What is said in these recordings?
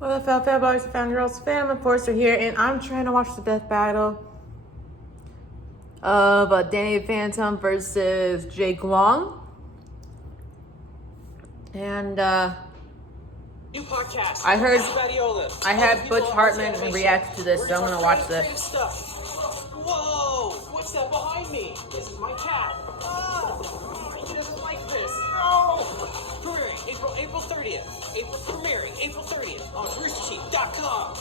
Well, the Fan Boys and Fangirls, Fan and Forster here, and I'm trying to watch the death battle of Danny Phantom versus Jake Long. And New podcast. I had Butch Hartman react to this, so I'm gonna watch this. Whoa! What's that behind me? This is my cat. He doesn't like this. No! Premiering April 30th. Premiering April 30th on roosterteeth.com.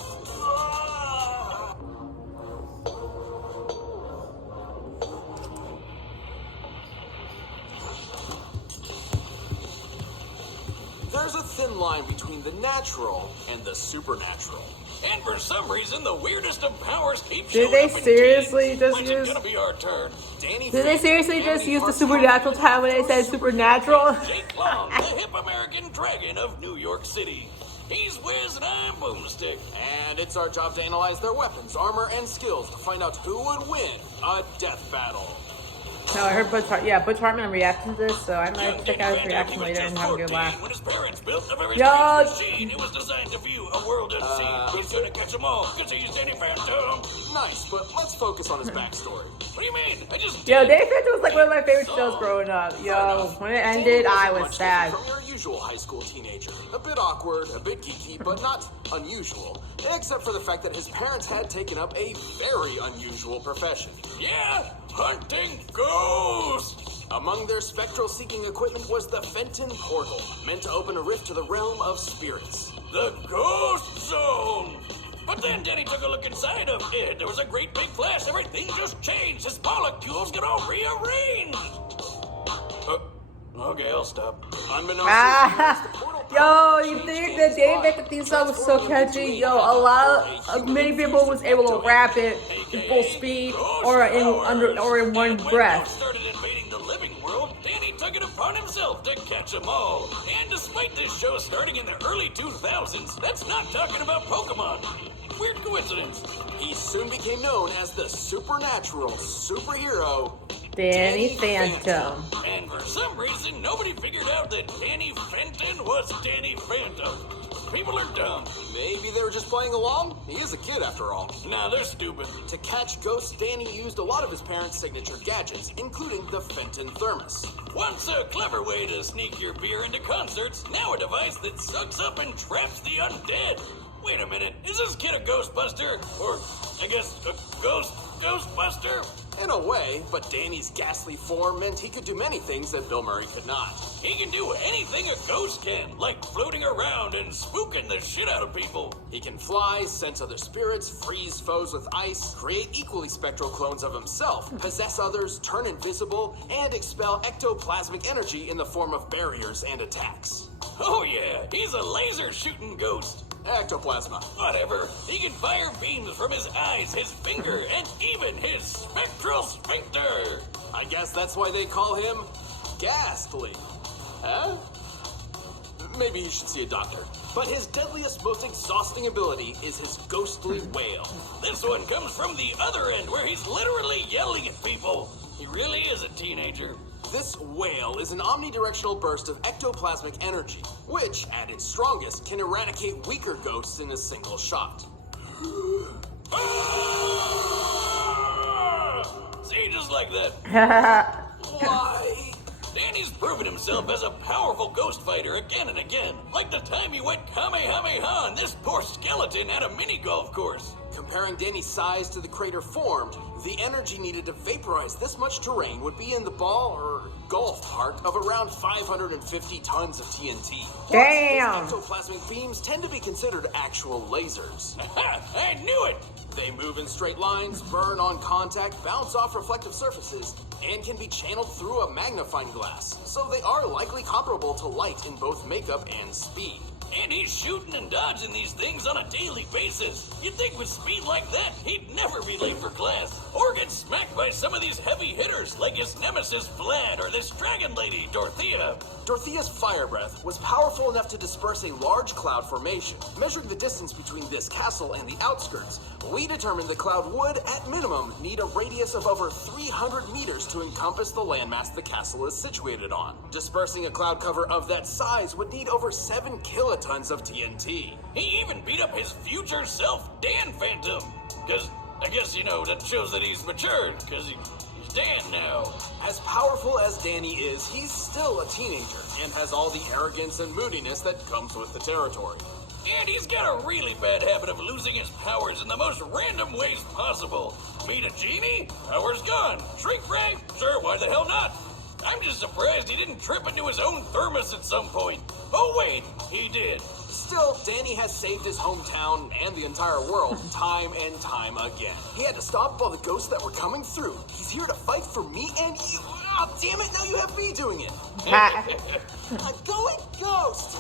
There's a thin line between the natural and the supernatural. And for some reason, the weirdest of powers keeps showing up in teams. When's it gonna be our turn? Did they seriously just use the supernatural time when they said supernatural? Jake Long, the hip American dragon of New York City. He's Wiz and I'm Boomstick. And it's our job to analyze their weapons, armor, and skills to find out who would win a death battle. No, I heard Butch Hartman react to this, so I might check out his reaction later and have a good laugh. When his parents built a very strange machine, it was designed to view a world unseen. He's gonna catch them all, because he's Danny Phantom. Nice, but let's focus on his backstory. What do you mean? Yo, Danny Phantom was like one of my favorite shows growing up. Yo, when it ended, I was sad. From your usual high school teenager. A bit awkward, a bit geeky, but not unusual. Except for the fact that his parents had taken up a very unusual profession. Yeah, hunting ghosts! Among their spectral-seeking equipment was the Fenton Portal, meant to open a rift to the realm of spirits. The Ghost Zone! But then Danny took a look inside of it. There was a great big flash. Everything just changed. His molecules got all rearranged. Okay, I'll stop. Yo, you think that Danny Phantom theme song was so catchy? Yo, many people was able to rap it in full speed or in one breath. Started invading the living world. Danny took it upon himself to catch them all. And despite this show starting in the early 2000s, that's not talking about Pokemon. Weird coincidence. He soon became known as the supernatural superhero Danny Phantom. And for some reason, nobody figured out that Danny Fenton was Danny Phantom. People are dumb. Maybe they were just playing along? He is a kid after all. Nah, they're stupid. To catch ghosts, Danny used a lot of his parents' signature gadgets, including the Fenton thermos. Once a clever way to sneak your beer into concerts, now a device that sucks up and traps the undead. Wait a minute, is this kid a Ghostbuster? Or, I guess, a Ghostbuster? In a way, but Danny's ghastly form meant he could do many things that Bill Murray could not. He can do anything a ghost can, like floating around and spooking the shit out of people. He can fly, sense other spirits, freeze foes with ice, create equally spectral clones of himself, possess others, turn invisible, and expel ectoplasmic energy in the form of barriers and attacks. Oh yeah, he's a laser-shooting ghost. Ectoplasma. Whatever. He can fire beams from his eyes, his finger, and even his spectral sphincter. I guess that's why they call him Ghastly. Huh? Maybe he should see a doctor. But his deadliest, most exhausting ability is his ghostly wail. This one comes from the other end, where he's literally yelling at people. He really is a teenager. This wail is an omnidirectional burst of ectoplasmic energy, which, at its strongest, can eradicate weaker ghosts in a single shot. See, just like that. Why? Danny's proven himself as a powerful ghost fighter again and again. Like the time he went Kamehameha on this poor skeleton at a mini golf course. Comparing Danny's size to the crater formed, the energy needed to vaporize this much terrain would be in the ball or golf cart of around 550 tons of TNT. Damn! These ectoplasmic beams tend to be considered actual lasers. I knew it! They move in straight lines, burn on contact, bounce off reflective surfaces, and can be channeled through a magnifying glass. So they are likely comparable to light in both makeup and speed. And he's shooting and dodging these things on a daily basis. You'd think with speed like that, he'd never be late for class. Or get smacked by some of these heavy hitters like his nemesis Vlad or this dragon lady, Dorothea. Dorothea's fire breath was powerful enough to disperse a large cloud formation. Measuring the distance between this castle and the outskirts, we determined the cloud would, at minimum, need a radius of over 300 meters to encompass the landmass the castle is situated on. Dispersing a cloud cover of that size would need over 7 kilograms kilotons of TNT. He even beat up his future self, Dan Phantom. Because, I guess, that shows that he's matured, because he's Dan now. As powerful as Danny is, he's still a teenager, and has all the arrogance and moodiness that comes with the territory. And he's got a really bad habit of losing his powers in the most random ways possible. Meet a genie? Powers gone. Shrink ray? Sure, why the hell not? I'm just surprised he didn't trip into his own thermos at some point. Oh wait, he did. Still, Danny has saved his hometown and the entire world time and time again. He had to stop all the ghosts that were coming through. He's here to fight for me and you. Ah, damn it, now you have me doing it. I'm going ghost.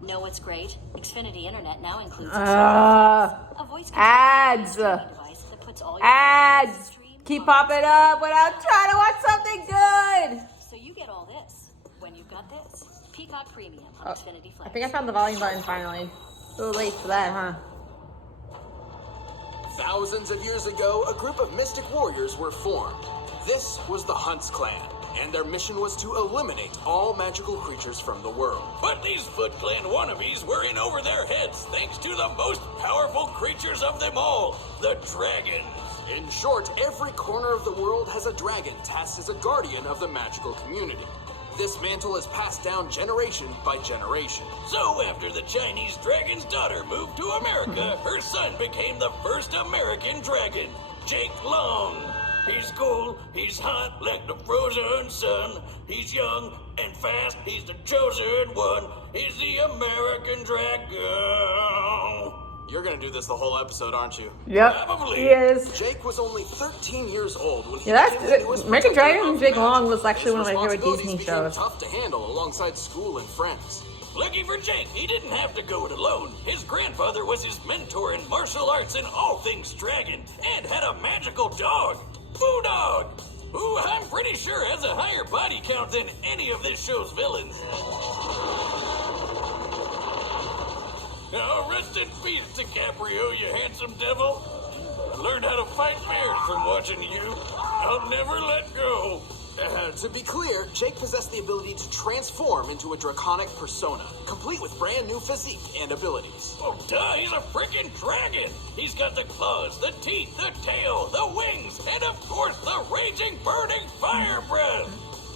Know what's great? Xfinity Internet now includes a voice ads. device that puts all your Ads stream keep on. popping up when I'm trying to watch something good. So you get all this when you've got this. Peacock Premium on Xfinity Flex. I think I found the volume button finally. A little late for that, huh? Thousands of years ago, a group of mystic warriors were formed. This was the Hunts Clan, and their mission was to eliminate all magical creatures from the world. But these Foot Clan wannabes were in over their heads thanks to the most powerful creatures of them all, the dragons. In short, every corner of the world has a dragon tasked as a guardian of the magical community. This mantle is passed down generation by generation. So after the Chinese dragon's daughter moved to America, her son became the first American dragon, Jake Long. He's cool, he's hot like the frozen sun. He's young and fast, he's the chosen one. He's the American dragon. You're gonna do this the whole episode, aren't you? Yep. Probably. He is. Jake was only 13 years old when he Yeah, became the that's newest American protector Dragon of Jake magic. Long was actually one of my favorite Responsibilities Disney became shows. tough to handle alongside school and friends. Lucky for Jake, he didn't have to go it alone. His grandfather was his mentor in martial arts and all things dragon, and had a magical dog, Boo Dog, who I'm pretty sure has a higher body count than any of this show's villains. Oh, rest in peace, DiCaprio, you handsome devil. I learned how to fight bears from watching you. I'll never let go. To be clear, Jake possessed the ability to transform into a draconic persona, complete with brand new physique and abilities. Oh, duh, he's a freaking dragon! He's got the claws, the teeth, the tail, the wings, and of course the raging, burning fire breath!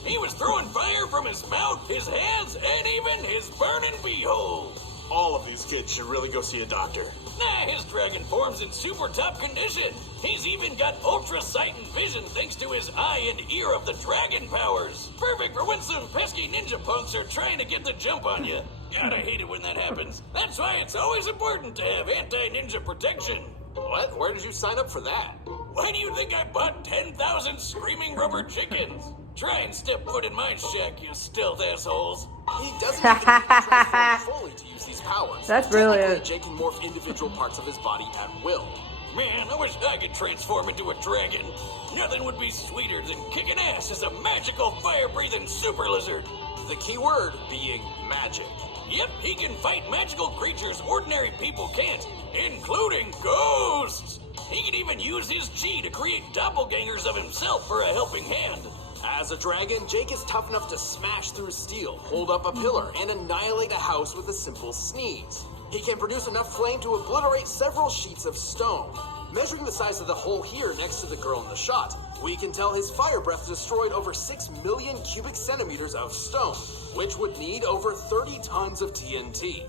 He was throwing fire from his mouth, his hands, and even his burning beehole! All of these kids should really go see a doctor. Nah, his dragon form's in super top condition. He's even got ultra sight and vision thanks to his eye and ear of the dragon powers. Perfect for when some pesky ninja punks are trying to get the jump on you. God, I hate it when that happens. That's why it's always important to have anti-ninja protection. What? Where did you sign up for that? Why do you think I bought 10,000 screaming rubber chickens? Try and step foot in my shack, you stealth assholes. He doesn't even need to transform fully to use these powers. That's brilliant. Technically, Jake can morph individual parts of his body at will. Man, I wish I could transform into a dragon. Nothing would be sweeter than kicking ass as a magical fire-breathing super lizard. The key word being magic. Yep, he can fight magical creatures ordinary people can't, including ghosts. He can even use his chi to create doppelgangers of himself for a helping hand. As a dragon, Jake is tough enough to smash through steel, hold up a pillar, and annihilate a house with a simple sneeze. He can produce enough flame to obliterate several sheets of stone. Measuring the size of the hole here next to the girl in the shot, we can tell his fire breath destroyed over 6 million cubic centimeters of stone, which would need over 30 tons of TNT.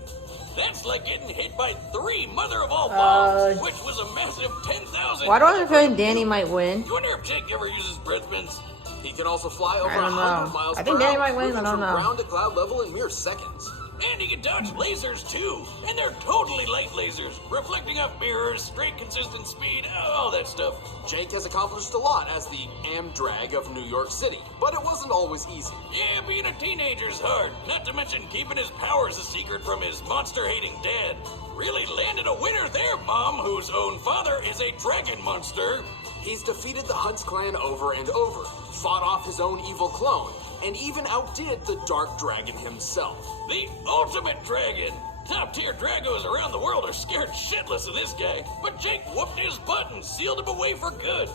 That's like getting hit by 3 mother of all bombs, which was a massive 10,000. Why do I have a feeling Danny might win? You wonder if Jake ever uses breath mints? He can also fly over I don't 100 know. miles I per think Danny hour, might win, moving I don't from know. ground to cloud level in mere seconds. And he can dodge lasers too, and they're totally light lasers, reflecting off mirrors, straight consistent speed, all that stuff. Jake has accomplished a lot as the Amdrag of New York City, but it wasn't always easy. Yeah, being a teenager's hard, not to mention keeping his powers a secret from his monster-hating dad. Really landed a winner there, Mom, whose own father is a dragon monster. He's defeated the Hunts clan over and over, fought off his own evil clone, and even outdid the Dark Dragon himself. The ultimate dragon! Top-tier dragos around the world are scared shitless of this guy, but Jake whooped his butt and sealed him away for good.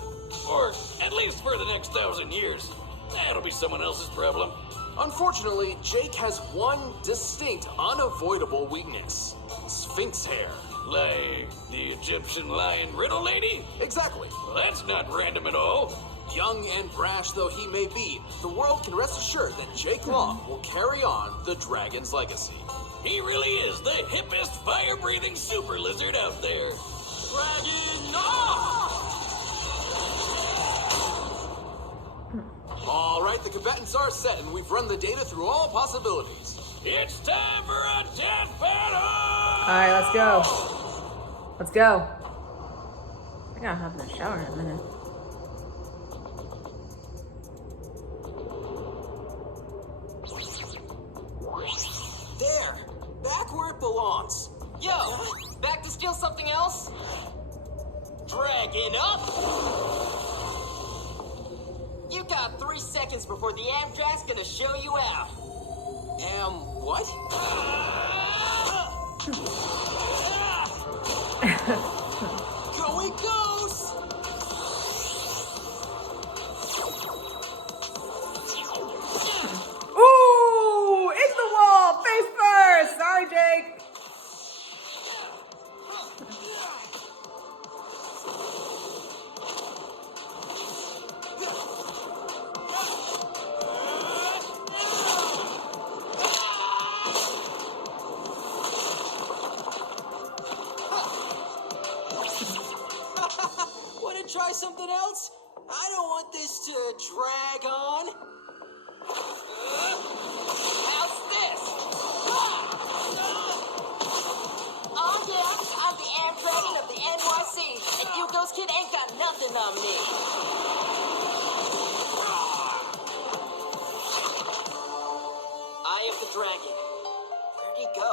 Or at least for the next 1,000 years. That'll be someone else's problem. Unfortunately, Jake has one distinct, unavoidable weakness. Sphinx hair. Like the Egyptian lion riddle lady? Exactly. Well, that's not random at all. Young and brash though he may be, the world can rest assured that Jake Long will carry on the dragon's legacy. He really is the hippest fire-breathing super lizard out there. Dragon off! All right, the combatants are set, and we've run the data through all possibilities. It's time for a death battle! Alright, let's go. Let's go. I gotta hop in the shower in a minute. There! Back where it belongs. Yo, back to steal something else? Dragging up! You got 3 seconds before the Amtrak's gonna show you out. What? Go it goes! Ooh! Into the wall! Face first! Sorry, Jake. Wanna try something else? I don't want this to drag on. How's this? Oh yeah, I'm the Amdragon of the NYC, and you Ghost Kid ain't got nothing on me. I am the dragon. Where'd he go?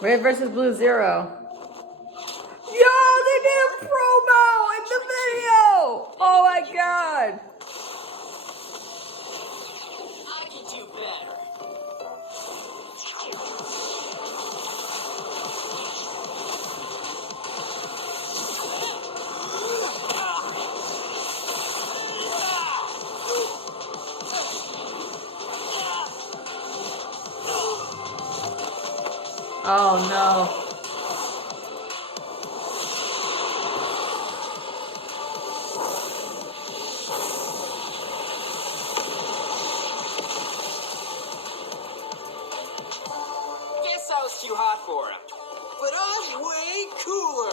Red versus Blue Zero. Yo, they did a promo in the video! Oh my god! I can do better. Oh no. Guess I was too hot for him. But I'm way cooler.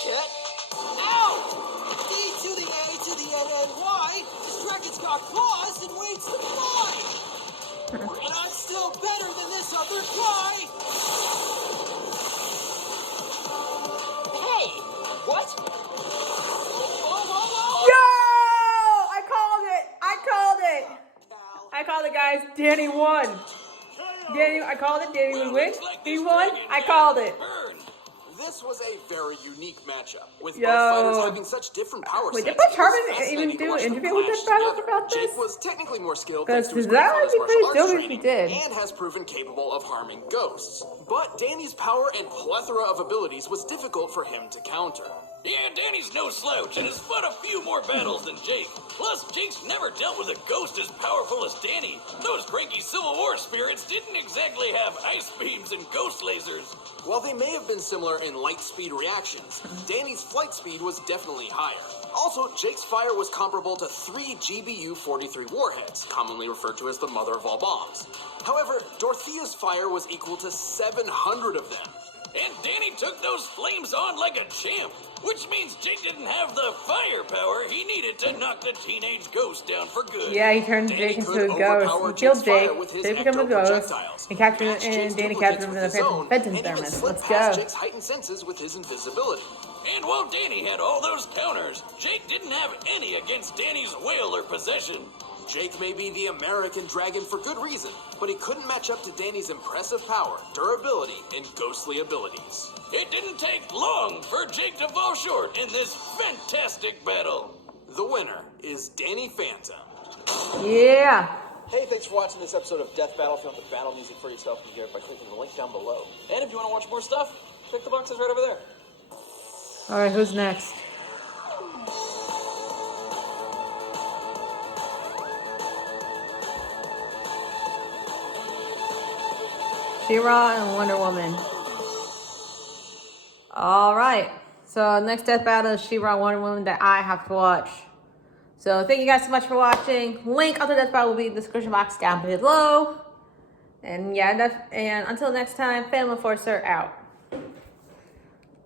Cat? Ow! D to the A to the N and Y. This dragon's got claws and waits to fly. And I'm still better than this other guy. Hey! What? Yo! I called it! I called it! I called it, guys. Danny won. Danny, I called it. Danny would win. He won. I called it. Burn. This was a very unique matchup, with Yo. both fighters having such different power Wait, sets. did Butch It was Harmon fascinating even to do watch an them interview with clash DeathBattle together. about this? Jake was technically more skilled Because thanks to his that would grandfather's be pretty martial arts dope if he training, did. and has proven capable of harming ghosts. But Danny's power and plethora of abilities was difficult for him to counter. Yeah, Danny's no slouch and has fought a few more battles than Jake. Plus, Jake's never dealt with a ghost as powerful as Danny. Those cranky Civil War spirits didn't exactly have ice beams and ghost lasers. While they may have been similar in light speed reactions, Danny's flight speed was definitely higher. Also, Jake's fire was comparable to 3 GBU-43 warheads, commonly referred to as the mother of all bombs. However, Dorothea's fire was equal to 700 of them. And Danny took those flames on like a champ, which means Jake didn't have the firepower he needed to knock the teenage ghost down for good. Yeah, he turned Danny Jake into could a overpower ghost. He killed Jake's fire Jake. with his Jake became a ghost. ecto-projectiles, And captured match Jake's and Danny duplicates captured him in with the his own, Phantom and even Thermos. slip Let's past go. Jake's heightened senses with his invisibility. And while Danny had all those counters, Jake didn't have any against Danny's will or possession. Jake may be the American dragon for good reason, but he couldn't match up to Danny's impressive power, durability, and ghostly abilities. It didn't take long for Jake to fall short in this fantastic battle. The winner is Danny Phantom. Yeah. Hey, thanks for watching this episode of Death Battle. If you want the battle music for yourself, you can get it by clicking the link down below. And if you want to watch more stuff, check the boxes right over there. All right, who's next? She-Ra and Wonder Woman. All right. So next death battle is She-Ra and Wonder Woman that I have to watch. So thank you guys so much for watching. Link of the death battle will be in the description box down below. And yeah, and until next time, Fandom Enforcer out.